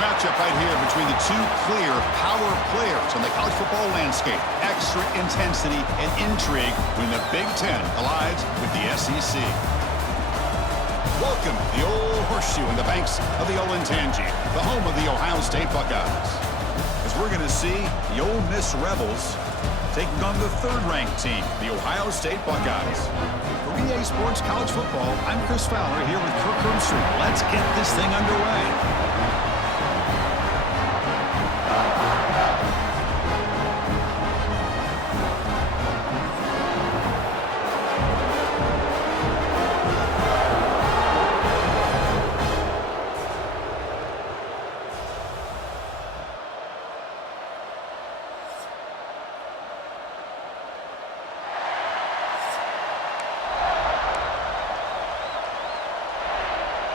Matchup right here between the two clear power players on the college football landscape. Extra intensity and intrigue when the Big Ten collides with the SEC. Welcome to the Old Horseshoe in the banks of the Olentangy, the home of the Ohio State Buckeyes. As we're going to see the Ole Miss Rebels taking on the third-ranked team, the Ohio State Buckeyes. For EA Sports College Football, I'm Chris Fowler here with Kirk Herbstreit. Let's get this thing underway.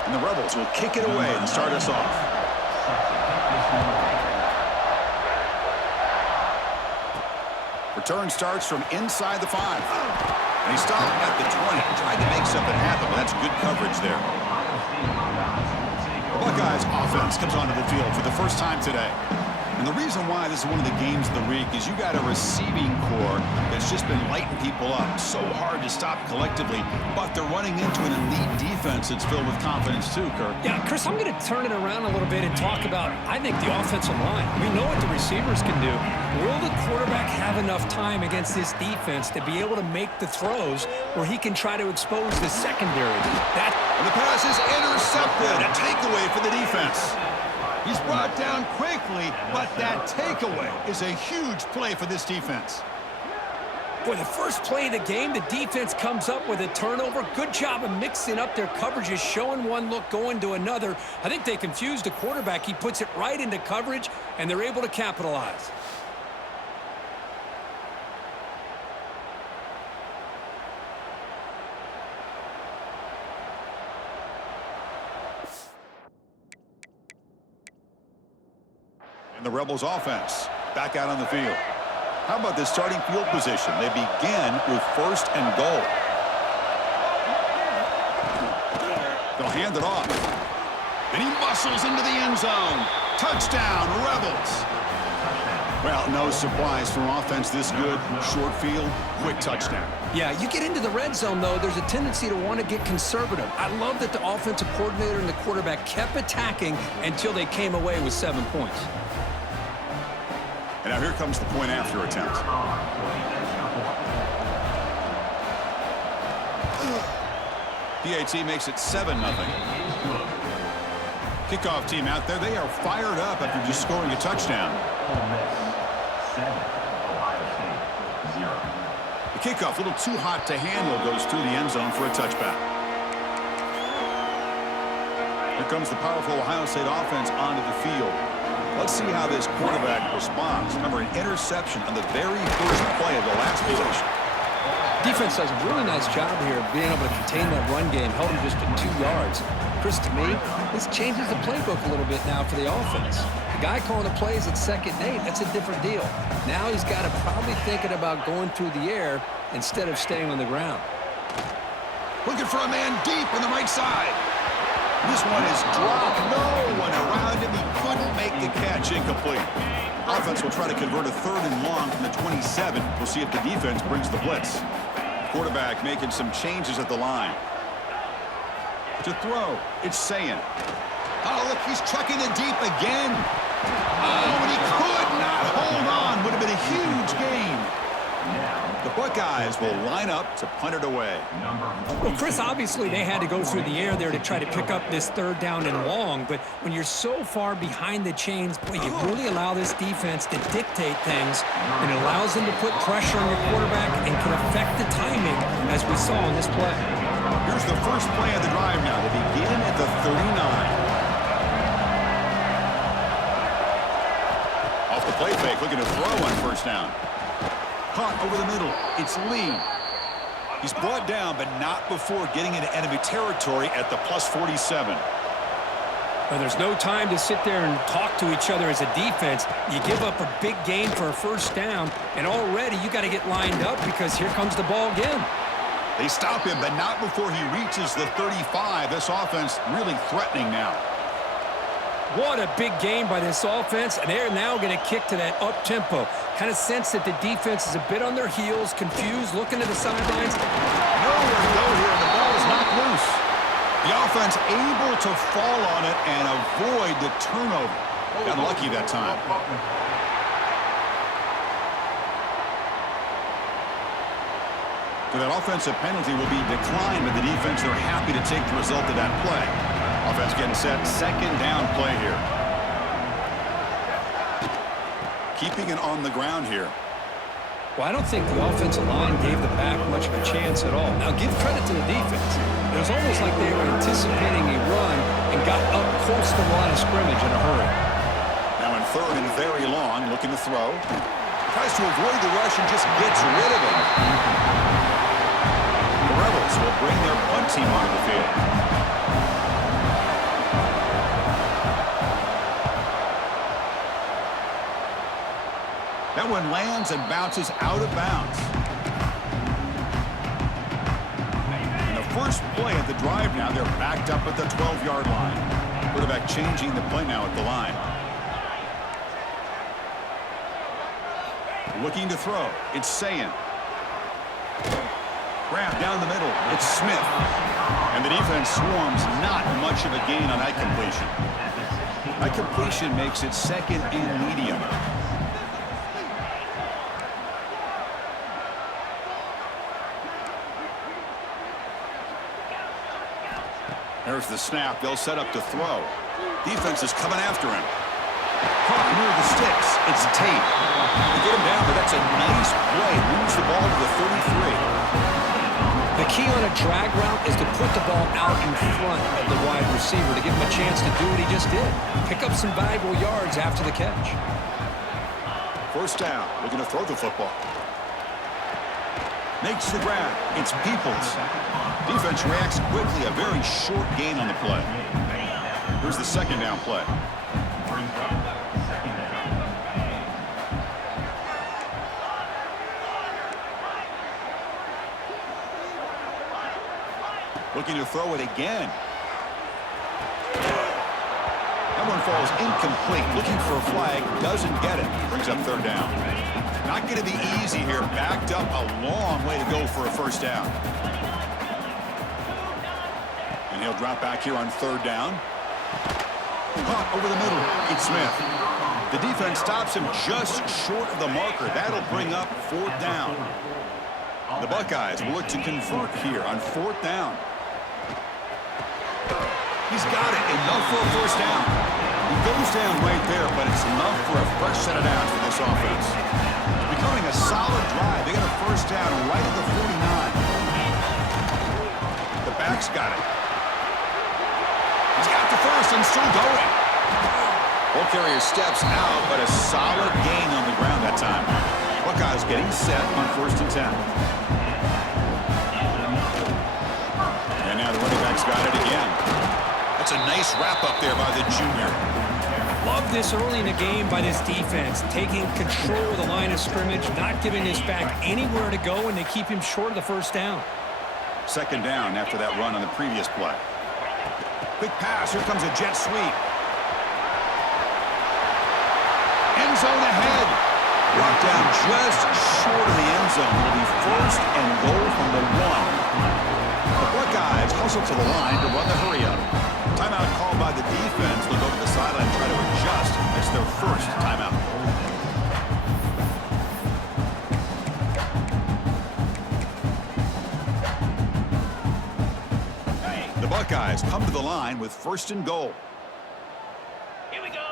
And the Rebels will kick it away and start us off. Return starts from inside the 5. And he stopped at the 20. Tried to make something happen, but that's good coverage there. The Buckeyes offense comes onto the field for the first time today. And the reason why this is one of the games of the week is you got a receiving core that's just been lighting people up. So hard to stop collectively, but they're running into an elite defense that's filled with confidence too, Kirk. Yeah, Chris, I'm going to turn it around a little bit and talk about, I think, the offensive line. We know what the receivers can do. Will the quarterback have enough time against this defense to be able to make the throws where he can try to expose the secondary? And the pass is intercepted. A takeaway for the defense. He's brought down quickly, but that takeaway is a huge play for this defense. For the first play of the game, the defense comes up with a turnover. Good job of mixing up their coverages, showing one look, going to another. I think they confused the quarterback. He puts it right into coverage, and they're able to capitalize. The Rebels offense back out on the field. How about this starting field position? They begin with 1st and goal. They'll hand it off. And he muscles into the end zone. Touchdown, Rebels. Well, no surprise from offense this good. Short field, quick touchdown. Yeah, you get into the red zone, though, there's a tendency to want to get conservative. I love that the offensive coordinator and the quarterback kept attacking until they came away with 7 points. And now here comes the point after attempt. PAT makes it 7-0. Kickoff team out there, they are fired up after just scoring a touchdown. The kickoff, a little too hot to handle, goes through the end zone for a touchback. Here comes the powerful Ohio State offense onto the field. Let's see how this quarterback responds. Remember, an interception on the very first play of the last possession. Defense does a really nice job here of being able to contain that run game, held him just to 2 yards. Chris, to me, this changes the playbook a little bit now for the offense. The guy calling the plays at 2nd and 8, that's a different deal. Now he's got to probably thinking about going through the air instead of staying on the ground. Looking for a man deep on the right side. This one is dropped. No one around him. He couldn't make the catch. Incomplete. Offense will try to convert a 3rd and long from the 27. We'll see if the defense brings the blitz. Quarterback making some changes at the line. To throw, it's Sayin. Oh, look, he's chucking it deep again. Oh, and he could not hold on. Would have been a huge gain. The Buckeyes will line up to punt it away. Well, Chris, obviously they had to go through the air there to try to pick up this 3rd down and long, but when you're so far behind the chains, boy, you really allow this defense to dictate things, and it allows them to put pressure on your quarterback and can affect the timing, as we saw in this play. Here's the first play of the drive now. They begin at the 39. Off the play fake, looking to throw on 1st down. Caught over the middle. It's Lee. He's brought down, but not before getting into enemy territory at the +47. Well, there's no time to sit there and talk to each other as a defense. You give up a big gain for a 1st down, and already you got to get lined up because here comes the ball again. They stop him, but not before he reaches the 35. This offense really threatening now. What a big game by this offense, and they're now going to kick to that up-tempo. Kind of sense that the defense is a bit on their heels, confused, looking to the sidelines. Nowhere to go here, and the ball is knocked loose. The offense able to fall on it and avoid the turnover. Got lucky that time. So that offensive penalty will be declined, but the defense are happy to take the result of that play. Offense getting set, second down play here. Keeping it on the ground here. Well, I don't think the offensive line gave the back much of a chance at all. Now, give credit to the defense. It was almost like they were anticipating a run and got up close to the line of scrimmage in a hurry. Now in third and very long, looking to throw. Tries to avoid the rush and just gets rid of him. The Rebels will bring their punt team onto the field. That one lands and bounces out of bounds. And the first play of the drive now, they're backed up at the 12-yard line. Quarterback changing the play now at the line. Looking to throw. It's Sayin. Grab down the middle. It's Smith. And the defense swarms not much of a gain on that completion. That completion makes it second and medium. There's the snap. They'll set up to throw. Defense is coming after him. Caught near the sticks. It's Tate. They get him down, but that's a nice play. Moves the ball to the 33. The key on a drag route is to put the ball out in front of the wide receiver to give him a chance to do what he just did. Pick up some valuable yards after the catch. First down. Looking to throw the football. Makes the grab. It's Peoples. Defense reacts quickly. A very short gain on the play. Here's the second down play. Looking to throw it again. That one falls incomplete. Looking for a flag. Doesn't get it. Brings up third down. Not going to be easy here. Backed up a long way to go for a first down. And he'll drop back here on third down. Caught over the middle. It's Smith. The defense stops him just short of the marker. That'll bring up fourth down. The Buckeyes will look to convert here on fourth down. He's got it. Enough for a first down. He goes down right there, but it's enough for a fresh set of downs for this offense. It's becoming a solid drive. They got a first down right at the 49. The back's got it. He's got the first and still going. Ball carrier steps out, but a solid gain on the ground that time. Buckeyes getting set on first and 10. And now the running back's got it again. That's a nice wrap-up there by the junior. Love this early in the game by this defense, taking control of the line of scrimmage, not giving this back anywhere to go, and they keep him short of the first down. Second down after that run on the previous play. Quick pass. Here comes a jet sweep. End zone ahead. Brought down just short of the end zone. It'll be first and goal from the 1. The Buckeyes hustle to the line to run the hurry-up. Timeout called by the defense. They'll go to the sideline and try to adjust. That's their first timeout. The Buckeyes come to the line with first and goal. Here we go.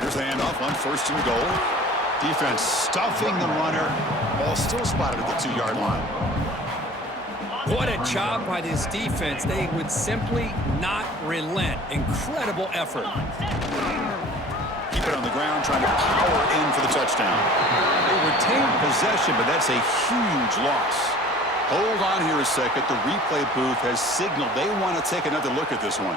Here's the handoff on first and goal. Defense stuffing the runner. Ball still spotted at the 2-yard line. What a job by this defense. They would simply not relent. Incredible effort. Keep it on the ground, trying to power in for the touchdown. They retain possession, but that's a huge loss. Hold on here a second. The replay booth has signaled they want to take another look at this one.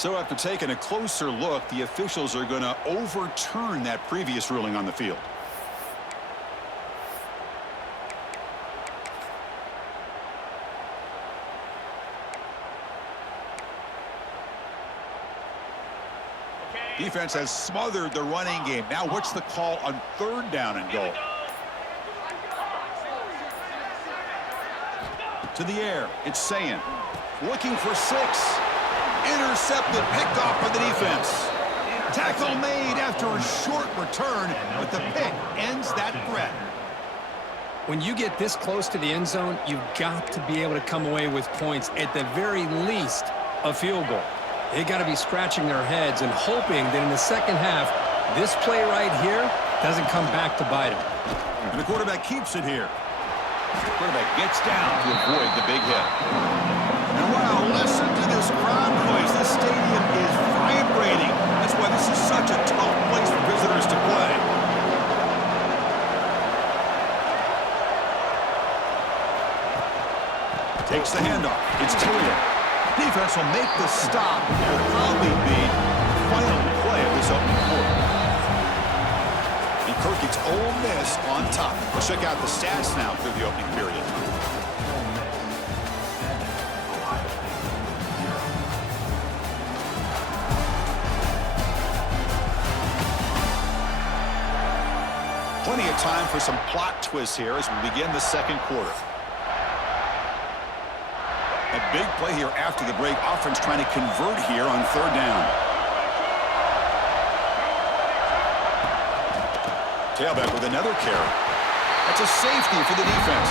So after taking a closer look, the officials are going to overturn that previous ruling on the field. Defense has smothered the running game. Now what's the call on third down and goal? To the air, it's Sayin. Looking for 6. Intercepted, picked off by the defense. Tackle made after a short return, but the pick ends that threat. When you get this close to the end zone, you've got to be able to come away with points, at the very least, a field goal. They got to be scratching their heads and hoping that in the second half, this play right here doesn't come back to bite them. And the quarterback keeps it here. The quarterback gets down to avoid the big hit. And wow, listen to this crowd noise. This stadium is vibrating. That's why this is such a tough place for visitors to play. Takes the handoff. It's Taylor. Defense will make the stop. Will probably be the final play of this opening quarter. And Kirk gets Ole Miss on top. We'll check out the stats now through the opening period. Plenty of time for some plot twists here as we begin the second quarter. A big play here after the break. Offense trying to convert here on third down. Tailback with another carry. That's a safety for the defense.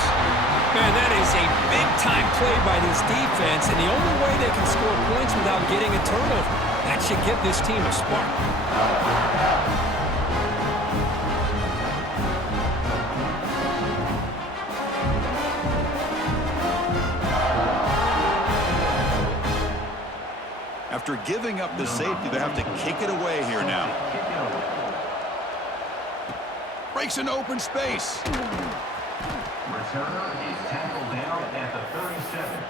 Man, that is a big-time play by this defense, and the only way they can score points without getting a turnover. That should give this team a spark. After giving up the safety, they have to kick it away here now. Breaks an open space. Returner is tackled down at the 37.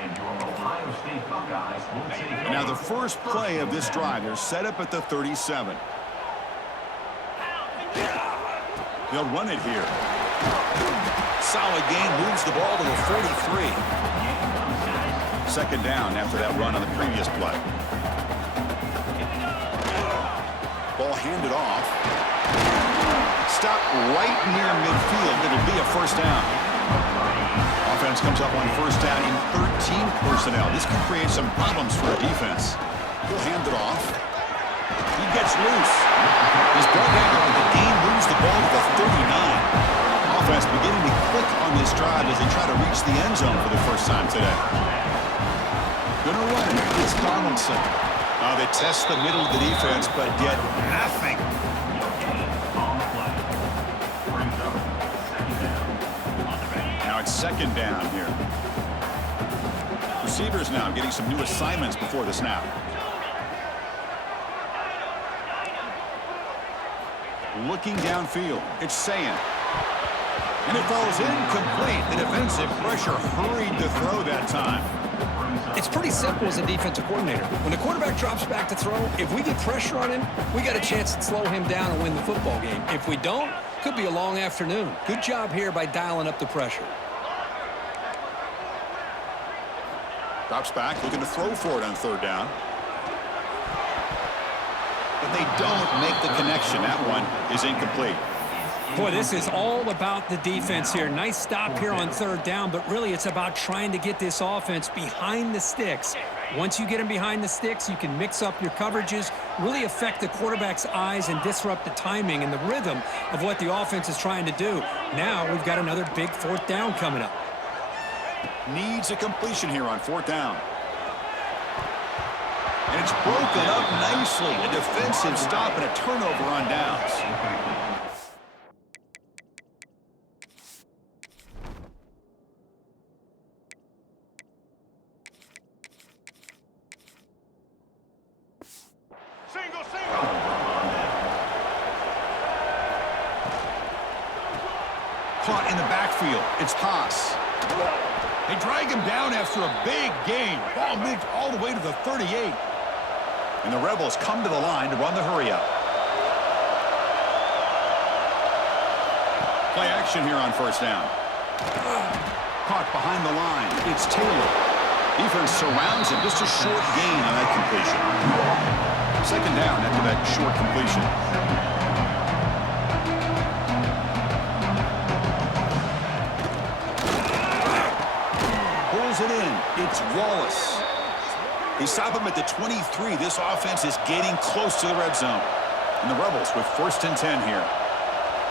And your Ohio State Buckeyes will take over. Now the first play of this drive, they're set up at the 37. They'll run it here. Solid gain, moves the ball to the 43. Second down after that run on the previous play. Ball handed off. Stop right near midfield. It'll be a first down. Offense comes up on first down in 13 personnel. This could create some problems for a defense. He'll hand it off. He gets loose. He's brought down. The gain moves the ball to the 39. Offense beginning to click on this drive as they try to reach the end zone for the first time today. Gonna run it. It's Donaldson. They test the middle of the defense, but get nothing. Now it's second down here. Receivers now getting some new assignments before the snap. Looking downfield. It's Sayin. And it falls incomplete. The defensive pressure hurried to throw that time. It's pretty simple as a defensive coordinator. When the quarterback drops back to throw, if we get pressure on him, we got a chance to slow him down and win the football game. If we don't, could be a long afternoon. Good job here by dialing up the pressure. Drops back, looking to throw for it on third down. But they don't make the connection. That one is incomplete. Boy, this is all about the defense here. Nice stop here on third down, but really it's about trying to get this offense behind the sticks. Once you get them behind the sticks, you can mix up your coverages, really affect the quarterback's eyes and disrupt the timing and the rhythm of what the offense is trying to do. Now we've got another big fourth down coming up. Needs a completion here on fourth down. And it's broken up nicely. A defensive stop and a turnover on downs. Caught in the backfield. It's Haas. They drag him down after a big gain. Ball moved all the way to the 38. And the Rebels come to the line to run the hurry-up. Play action here on first down. Caught behind the line. It's Taylor. Defense surrounds him. Just a short gain on that completion. Second down after that short completion. Pulls it in. It's Wallace. They stop him at the 23. This offense is getting close to the red zone. And the Rebels with first and 10 here.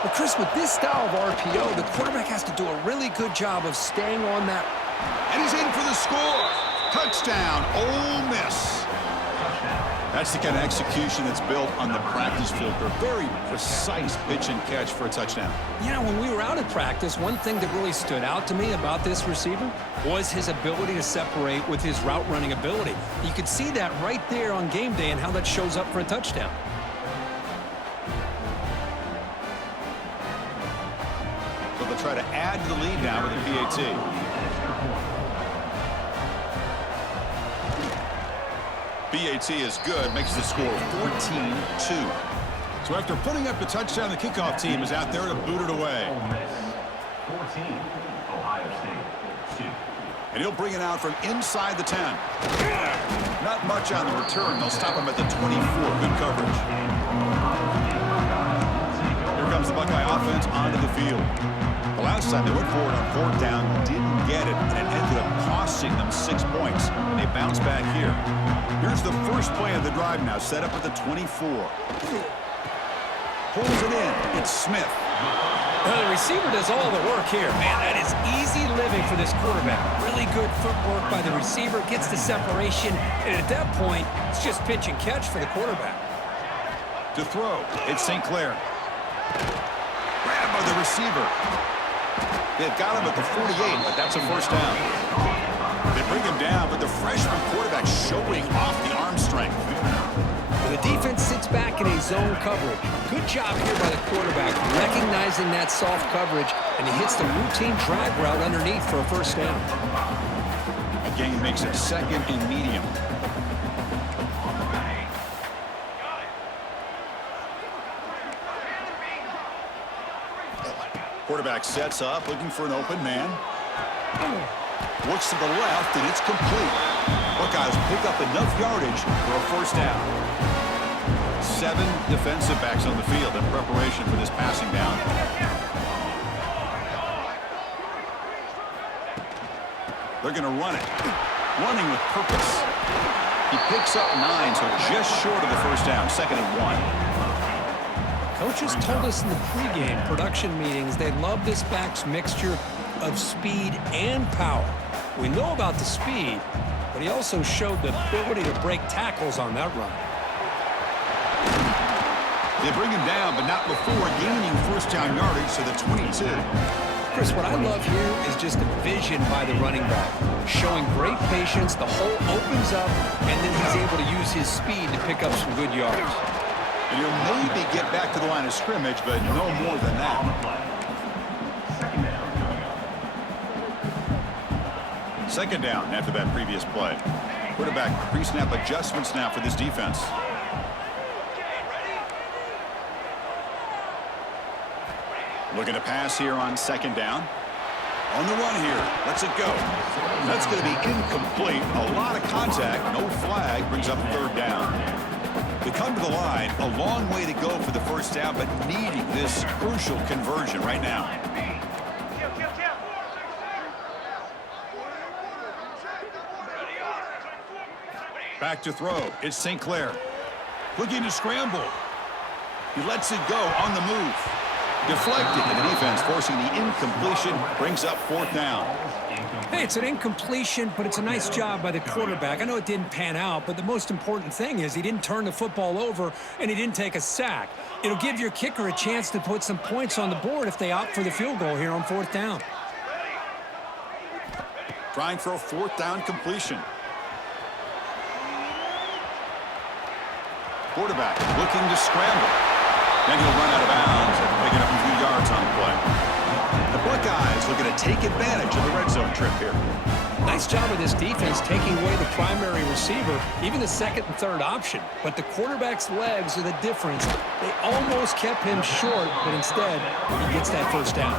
Well, Chris, with this style of RPO, the quarterback has to do a really good job of staying on that. And he's in for the score. Touchdown, Ole Miss. That's the kind of execution that's built on the practice field. A very precise pitch and catch for a touchdown. You know, when we were out at practice, one thing that really stood out to me about this receiver was his ability to separate with his route running ability. You could see that right there on game day and how that shows up for a touchdown. So they'll try to add to the lead now with a PAT. PAT is good, makes the score 14-2. So after putting up the touchdown, the kickoff team is out there to boot it away. 14, Ohio State 2. And he'll bring it out from inside the 10. Not much on the return. They'll stop him at the 24. Good coverage. Here comes the Buckeye offense onto the field. The last time they went for it on fourth down, didn't get it, and it ended up costing them 6 points. And they bounce back here. Here's the first play of the drive now, set up at the 24. Pulls it in. It's Smith. The receiver does all the work here. Man, that is easy living for this quarterback. Really good footwork by the receiver, gets the separation, and at that point, it's just pitch and catch for the quarterback. To throw, it's St. Clair. Grabbed by the receiver. They've got him at the 48, but that's a first down. They bring him down, but the freshman quarterback showing off the arm strength. The defense sits back in a zone coverage. Good job here by the quarterback, recognizing that soft coverage, and he hits the routine drag route underneath for a first down. The game makes it second and medium. Quarterback sets up, looking for an open man. Looks to the left, and it's complete. Buckeyes pick up enough yardage for a first down. 7 defensive backs on the field in preparation for this passing down. They're going to run it. Running with purpose. He picks up 9, so just short of the first down. Second and 1. Coaches told us in the pregame production meetings they love this back's mixture of speed and power. We know about the speed, but he also showed the ability to break tackles on that run. They bring him down, but not before gaining first down yardage to the 22. Chris, what I love here is just the vision by the running back. Showing great patience, the hole opens up, and then he's able to use his speed to pick up some good yards. And he'll maybe get back to the line of scrimmage, but no more than that. Second down after that previous play. Quarterback pre-snap adjustments now for this defense. Looking to pass here on second down. On the run here. Lets it go. That's going to be incomplete. A lot of contact. No flag. Brings up third down. They come to the line. A long way to go for the first down, but needing this crucial conversion right now. Back to throw. It's St. Clair. Looking to scramble. He lets it go on the move. Deflected, and the defense forcing the incompletion, brings up fourth down. Hey, it's an incompletion, but it's a nice job by the quarterback. I know it didn't pan out, but the most important thing is he didn't turn the football over and he didn't take a sack. It'll give your kicker a chance to put some points on the board if they opt for the field goal here on fourth down. Trying for a fourth down completion. Quarterback looking to scramble. Then he'll run out of bounds after picking up a few yards on the play. The Buckeyes looking to take advantage of the red zone trip here. Nice job of this defense taking away the primary receiver, even the second and third option. But the quarterback's legs are the difference. They almost kept him short, but instead, he gets that first down.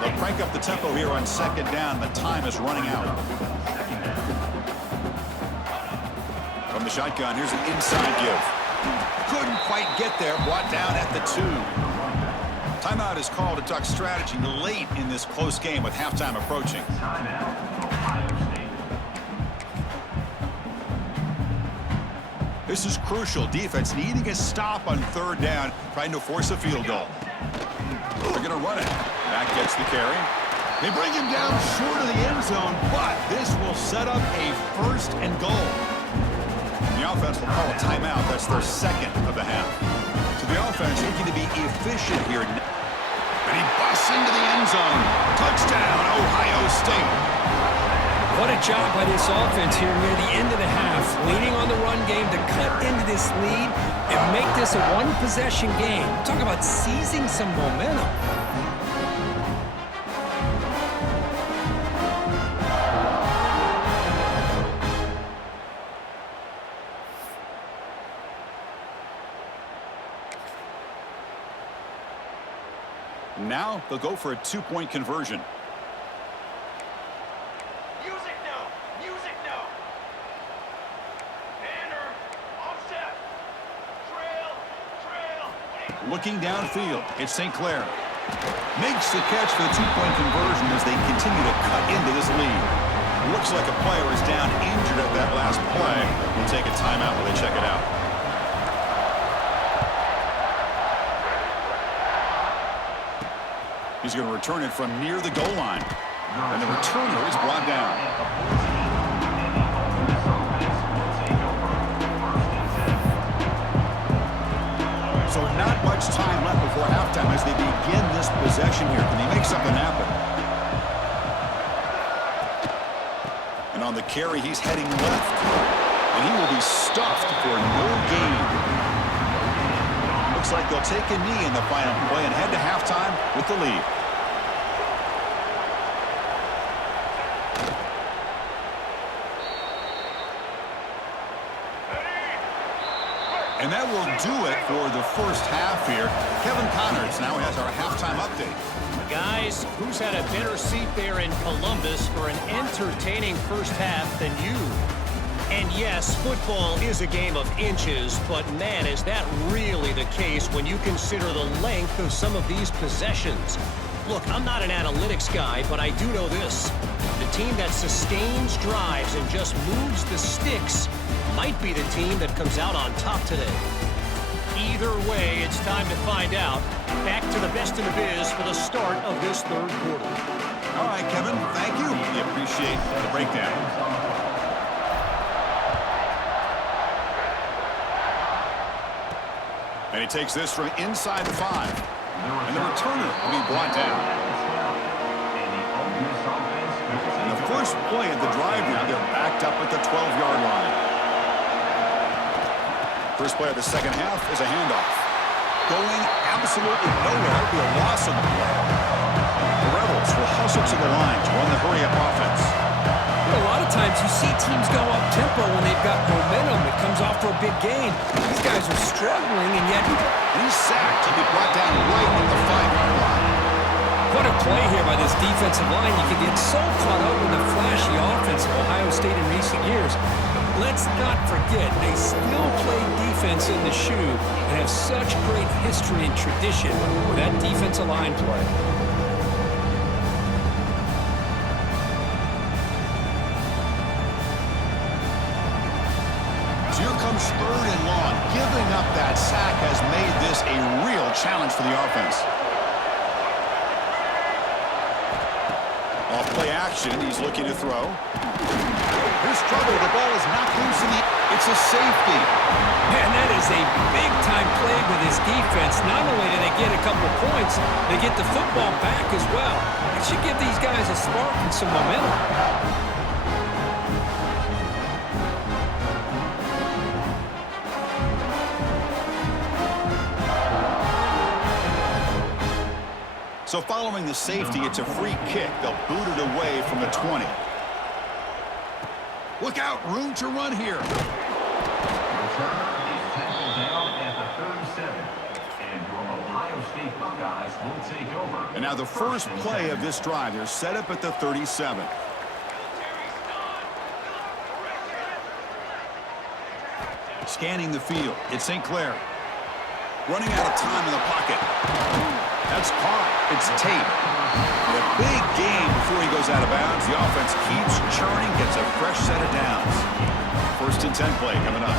They'll crank up the tempo here on second down. The time is running out. From the shotgun, here's an inside give. Couldn't quite get there, brought down at the 2. Timeout is called to talk strategy late in this close game with halftime approaching. This is crucial. Defense needing a stop on third down, trying to force a field goal. They're going to run it. That gets the carry. They bring him down short of the end zone, but this will set up a first and goal. The offense will call a timeout. That's their second of the half. So the offense looking to be efficient here. And he busts into the end zone. Touchdown, Ohio State. What a job by this offense here near the end of the half, leaning on the run game to cut into this lead and make this a one-possession game. Talk about seizing some momentum. Now they'll go for a two-point conversion. Looking downfield, it's St. Clair. Makes the catch for the two-point conversion as they continue to cut into this lead. Looks like a player is down injured at that last play. We'll take a timeout while they check it out. He's going to return it from near the goal line. And the returner is brought down. So not much time left before halftime as they begin this possession here. Can they make something happen? And on the carry, he's heading left. And he will be stuffed for no gain. Looks like they'll take a knee in the final play and head to halftime with the lead. And that will do it for the first half here. Kevin Connors now has our halftime update. Guys, who's had a better seat there in Columbus for an entertaining first half than you? And yes, football is a game of inches, but man, is that really the case when you consider the length of some of these possessions. Look, I'm not an analytics guy, but I do know this. The team that sustains drives and just moves the sticks might be the team that comes out on top today. Either way, it's time to find out. Back to the best in the biz for the start of this third quarter. All right, Kevin, thank you. We appreciate the breakdown. And he takes this from inside the 5. And the returner will be brought down. And the first play of the drive now, they're backed up at the 12-yard line. First play of the second half is a handoff. Going absolutely nowhere. That'll be a loss on the play. The Rebels will hustle to the line to run the hurry-up offense. A lot of times you see teams go up-tempo when they've got momentum. It comes off for a big gain. These guys are struggling, and yet he's sacked. He'll be brought down right at the 5-yard line. What a play here by this defensive line. You can get so caught up in the flashy offense of Ohio State in recent years. Let's not forget, they still play defense in the shoe and have such great history and tradition with that defensive line play. So here comes third and long. Giving up that sack has made this a real challenge for the offense. Off play action, he's looking to throw. Here's trouble. The ball is knocked loose in the... It's a safety. Man, that is a big-time play with his defense. Not only do they get a couple of points, they get the football back as well. It should give these guys a spark and some momentum. So following the safety, it's a free kick. They'll boot it away from the 20. Look out, room to run here. Returner is tackled down at the 37. And your Ohio State Buckeyes will take over. And now the first play of this drive, they're set up at the 37. Scanning the field, it's St. Clair. Running out of time in the pocket. That's caught. It's Tate. A big gain before he goes out of bounds. The offense keeps churning, gets a fresh set of downs. 1st and 10 play coming up.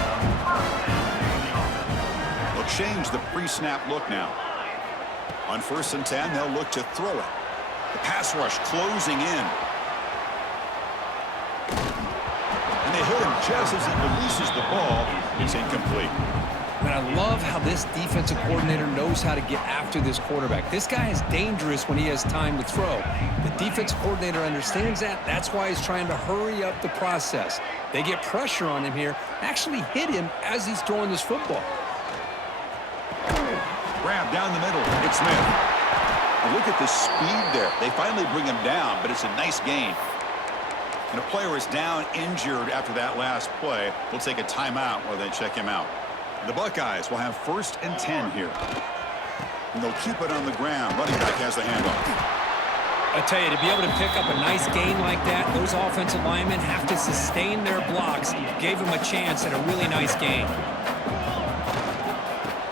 They'll change the pre-snap look now. On 1st and 10, they'll look to throw it. The pass rush closing in. And they hit him just as he releases the ball. It's incomplete. And I love how this defensive coordinator knows how to get after this quarterback. This guy is dangerous when he has time to throw. The defensive coordinator understands that. That's why he's trying to hurry up the process. They get pressure on him here, actually hit him as he's throwing this football. Grab down the middle. It's Smith. And look at the speed there. They finally bring him down, but it's a nice gain. And a player is down injured after that last play. We'll take a timeout while they check him out. The Buckeyes will have 1st and 10 here. And they'll keep it on the ground. Running back has the handoff. I tell you, to be able to pick up a nice gain like that, those offensive linemen have to sustain their blocks. Gave him a chance at a really nice gain.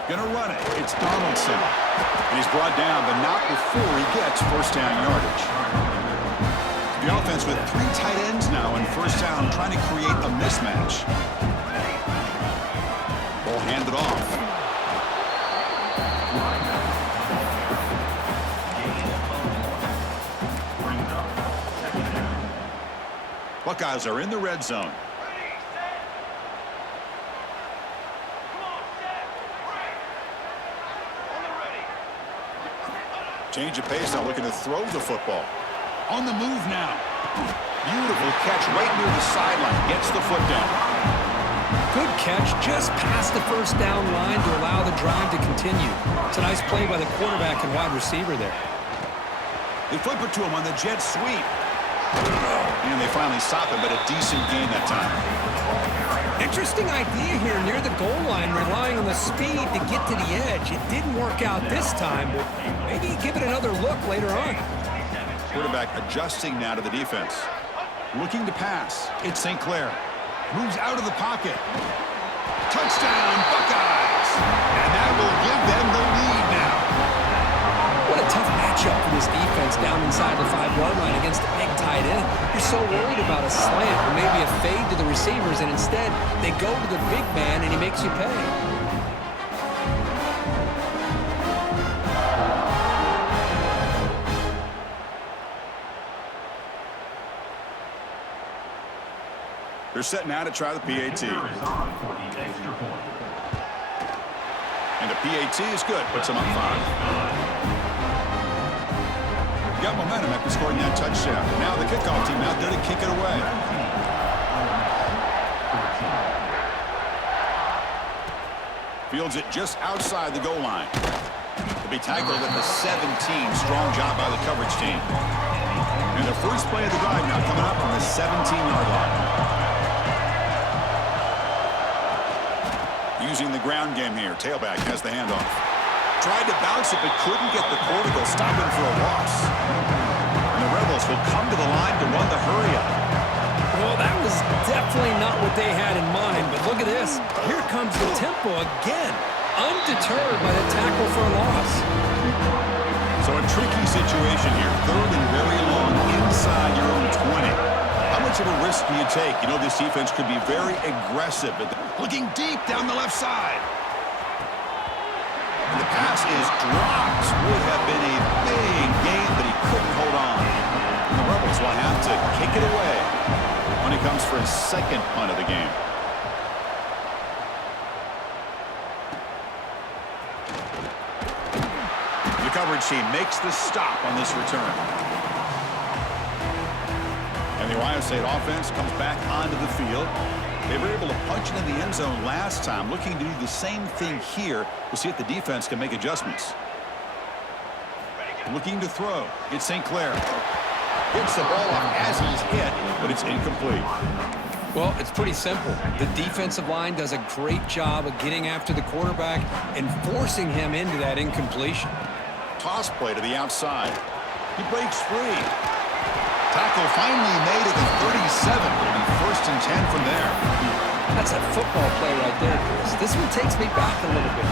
Gonna run it. It's Donaldson. And he's brought down, but not before he gets 1st down yardage. The offense with 3 tight ends now in 1st down, trying to create a mismatch. Ball handed off. Buckeyes are in the red zone. Change of pace now, looking to throw the football. On the move now. Beautiful catch right near the sideline. Gets the foot down. Good catch just past the 1st down line to allow the drive to continue. It's a nice play by the quarterback and wide receiver there. They flip it to him on the jet sweep. And they finally stop him, but a decent gain that time. Interesting idea here near the goal line, relying on the speed to get to the edge. It didn't work out this time, but maybe give it another look later on. Quarterback adjusting now to the defense. Looking to pass. It's St. Clair. Moves out of the pocket. Touchdown, Buckeyes! And that will give them the lead now. What a tough matchup for this defense down inside the 5-yard line against a big tight end. You're so worried about a slant or maybe a fade to the receivers, and instead they go to the big man and he makes you pay. They're setting out to try the PAT. And the PAT is good. Puts them up 5. Got momentum after scoring that touchdown. Now the kickoff team out there to kick it away. Fields it just outside the goal line. To be tackled at the 17. Strong job by the coverage team. And the first play of the drive now coming up from the 17-yard line. Using the ground game here. Tailback has the handoff. Tried to bounce it, but couldn't get the core to go, stopping for a loss. And the Rebels will come to the line to run the hurry-up. Well, that was definitely not what they had in mind, but look at this. Here comes the tempo again. Undeterred by the tackle for a loss. So a tricky situation here. 3rd and very long inside your own 20. How much of a risk do you take? You know, this defense could be very aggressive. Looking deep down the left side. And the pass is dropped. Would have been a big gain, but he couldn't hold on. And the Rebels will have to kick it away when he comes for his 2nd punt of the game. The coverage team makes the stop on this return. And the Ohio State offense comes back onto the field. They were able to punch it in the end zone last time, looking to do the same thing here. We'll see if the defense can make adjustments. Looking to throw. It's St. Clair. Gets the ball off as he's hit, but it's incomplete. Well, it's pretty simple. The defensive line does a great job of getting after the quarterback and forcing him into that incompletion. Toss play to the outside. He breaks free. Tackle finally made at the 37. It'll be 1st and 10 from there. That's a football play right there, Chris. This one takes me back a little bit.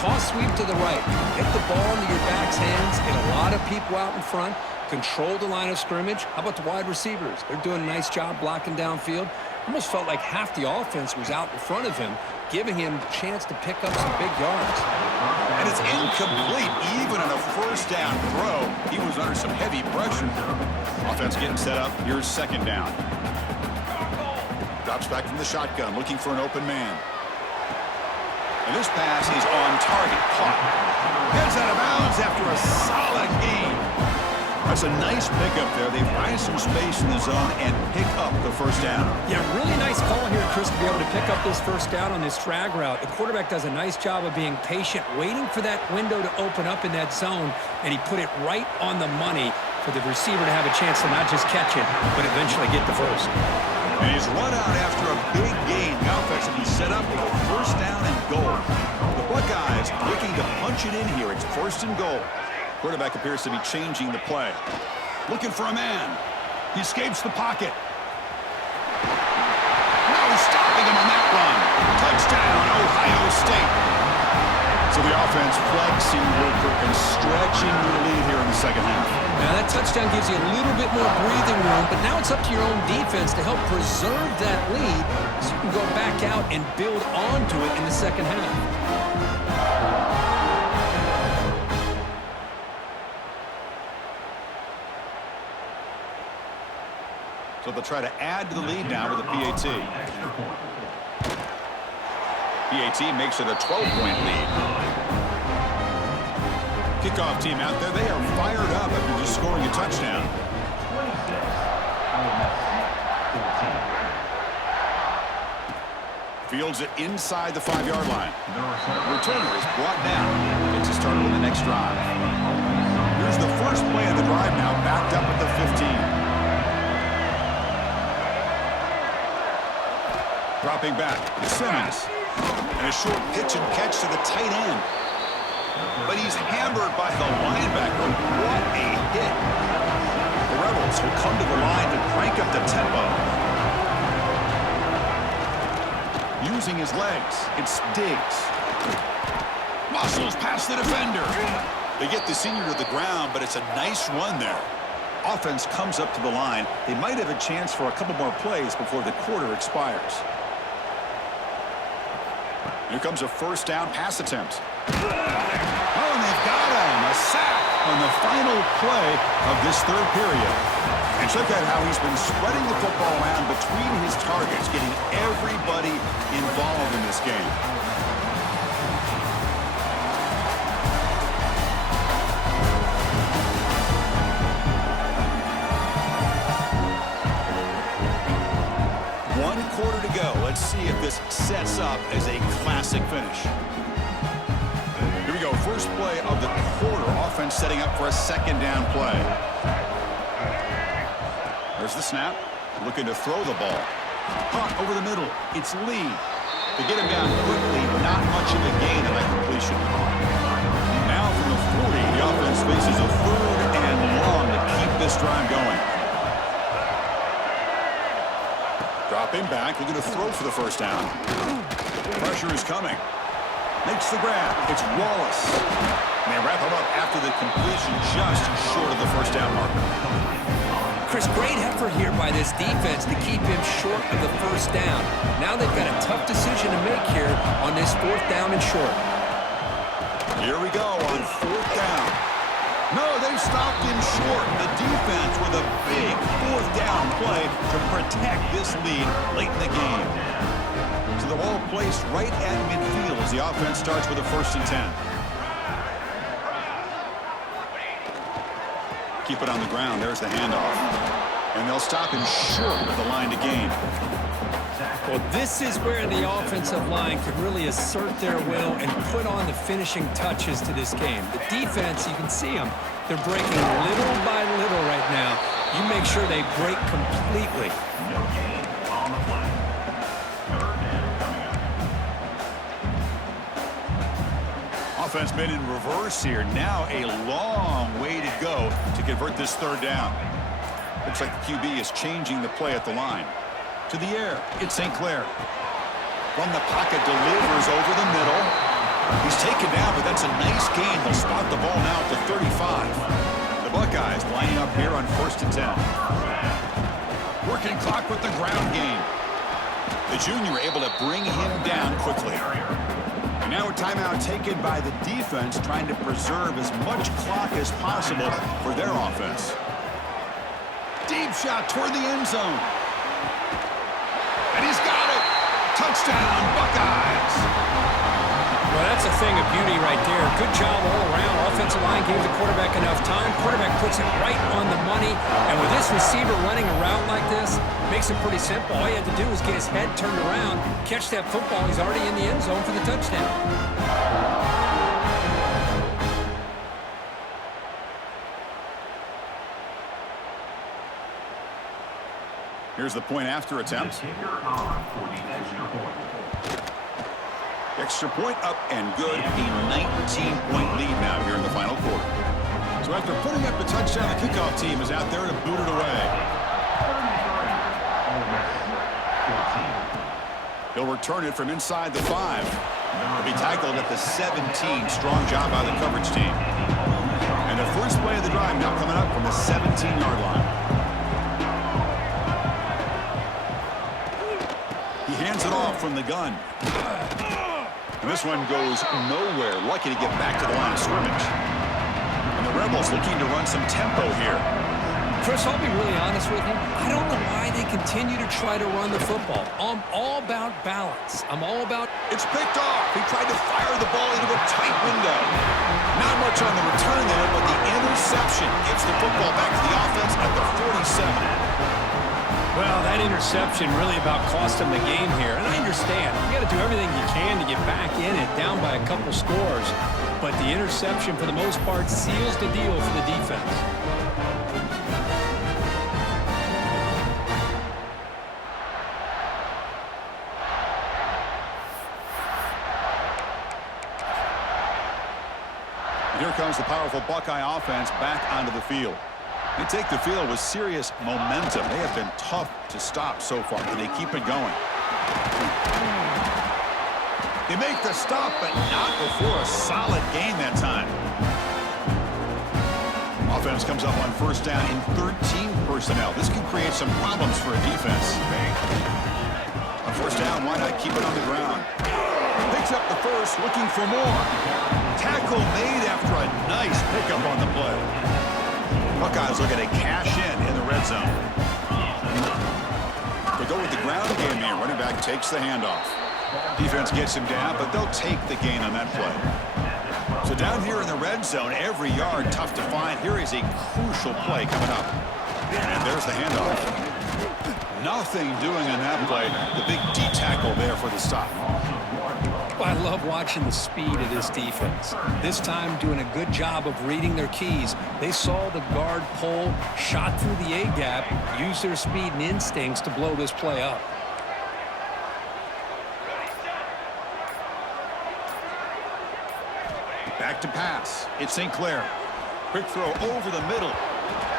Toss sweep to the right. Get the ball into your back's hands. Get a lot of people out in front. Control the line of scrimmage. How about the wide receivers? They're doing a nice job blocking downfield. Almost felt like half the offense was out in front of him, giving him a chance to pick up some big yards. And it's incomplete. Even on a 1st down throw, he was under some heavy pressure. Offense getting set up. Here's 2nd down. Drops back from the shotgun, looking for an open man. And this pass is on target. Caught. Heads out of bounds after a solid gain. That's a nice pickup there. They find some space in the zone and pick up the 1st down. Yeah, really nice call here, Chris, to be able to pick up this 1st down on this drag route. The quarterback does a nice job of being patient, waiting for that window to open up in that zone, and he put it right on the money for the receiver to have a chance to not just catch it, but eventually get the 1st. And he's run out after a big gain. The offense will be set up with a 1st down and goal. The Buckeyes looking to punch it in here. It's 1st and goal. Quarterback appears to be changing the play. Looking for a man. He escapes the pocket. Now he's stopping him on that run. Touchdown, Ohio State. So the offense flexing Wilker and stretching their lead here in the 2nd half. Now that touchdown gives you a little bit more breathing room, but now it's up to your own defense to help preserve that lead so you can go back out and build onto it in the 2nd half. So they'll try to add to the lead now with a PAT. PAT makes it a 12-point lead. Kickoff team out there, they are fired up after just scoring a touchdown. 26, Fields it inside the 5-yard line. Returner is brought down. Gets us started with the next drive. Here's the first play of the drive now, backed up at the 15. Dropping back, Simmons. And a short pitch and catch to the tight end. But he's hammered by the linebacker. What a hit. The Rebels will come to the line to crank up the tempo. Using his legs, it's Diggs. Muscles past the defender. They get the senior to the ground, but it's a nice run there. Offense comes up to the line. They might have a chance for a couple more plays before the quarter expires. Here comes a 1st down pass attempt. Oh, and they've got him. A sack on the final play of this 3rd period. And check out how he's been spreading the football around between his targets, getting everybody involved in this game. Quarter to go. Let's see if this sets up as a classic finish. Here we go. First play of the quarter. Offense setting up for a 2nd down play. There's the snap. Looking to throw the ball. Caught over the middle. It's Lee. They get him down quickly. Not much of a gain on that completion. Now from the 40, the offense faces a 3rd and long to keep this drive going. Dropping back, looking to throw for the 1st down. Pressure is coming. Makes the grab. It's Wallace. And they wrap him up after the completion just short of the 1st down marker. Chris, great effort here by this defense to keep him short of the 1st down. Now they've got a tough decision to make here on this 4th down and short. Here we go on 4th down. No, they stopped him short. The defense with a big 4th down play to protect this lead late in the game. So the ball placed right at midfield as the offense starts with a 1st and 10. Keep it on the ground. There's the handoff. And they'll stop him short of the line to gain. Well, this is where the offensive line could really assert their will and put on the finishing touches to this game. The defense, you can see them. They're breaking little by little right now. You make sure they break completely. No gain on the play. Offense been in reverse here. Now a long way to go to convert this third down. Looks like the QB is changing the play at the line. To the air, it's St. Clair. From the pocket, delivers over the middle. He's taken down, but that's a nice gain. He'll spot the ball now at the 35. The Buckeyes lining up here on 1st and 10. Working clock with the ground game. The junior able to bring him down quickly. And now a timeout taken by the defense, trying to preserve as much clock as possible for their offense. Deep shot toward the end zone. And he's got it. Touchdown, Buckeyes. Well, that's a thing of beauty right there. Good job all around. Offensive line gave the quarterback enough time. Quarterback puts it right on the money. And with this receiver running a route like this, makes it pretty simple. All he had to do was get his head turned around, catch that football. He's already in the end zone for the touchdown. Here's the point after attempt. Extra point up and good. A 19-point lead now here in the final quarter. So after putting up the touchdown, the kickoff team is out there to boot it away. He'll return it from inside the 5. He'll be tackled at the 17. Strong job by the coverage team. And the first play of the drive now coming up from the 17-yard line. He hands it off from the gun. And this one goes nowhere. Lucky to get back to the line of scrimmage. And the Rebels looking to run some tempo here. Chris, I'll be really honest with you. I don't know why they continue to try to run the football. I'm all about balance. I'm all about... It's picked off. He tried to fire the ball into a tight window. Not much on the return there, but the interception gives the football back to the offense at the 47. Well, that interception really about cost him the game here. And I understand. You got to do everything you can to get back in it, down by a couple scores. But the interception, for the most part, seals the deal for the defense. And here comes the powerful Buckeye offense back onto the field. They take the field with serious momentum. They have been tough to stop so far, but they keep it going. They make the stop, but not before a solid gain that time. Offense comes up on 1st down in 13 personnel. This can create some problems for a defense. On 1st down, why not keep it on the ground? Picks up the first, looking for more. Tackle made after a nice pickup on the play. Buckeyes looking to cash in the red zone. They go with the ground game here. Running back takes the handoff. Defense gets him down, but they'll take the gain on that play. So down here in the red zone, every yard tough to find. Here is a crucial play coming up. And there's the handoff. Nothing doing on that play. The big D tackle there for the stop. I love watching the speed of this defense. This time doing a good job of reading their keys. They saw the guard pull, shot through the A-gap, used their speed and instincts to blow this play up. Back to pass. It's St. Clair. Quick throw over the middle.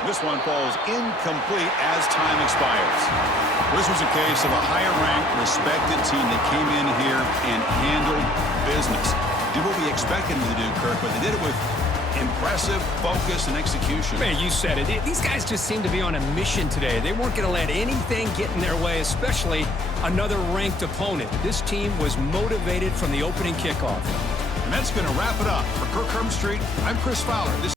This one falls incomplete as time expires. This was a case of a higher-ranked, respected team that came in here and handled business. Did what we expected them to do, Kirk, but they did it with impressive focus and execution. Man, you said it. These guys just seem to be on a mission today. They weren't going to let anything get in their way, especially another ranked opponent. This team was motivated from the opening kickoff. And that's going to wrap it up. For Kirk Herbstreit, I'm Chris Fowler. This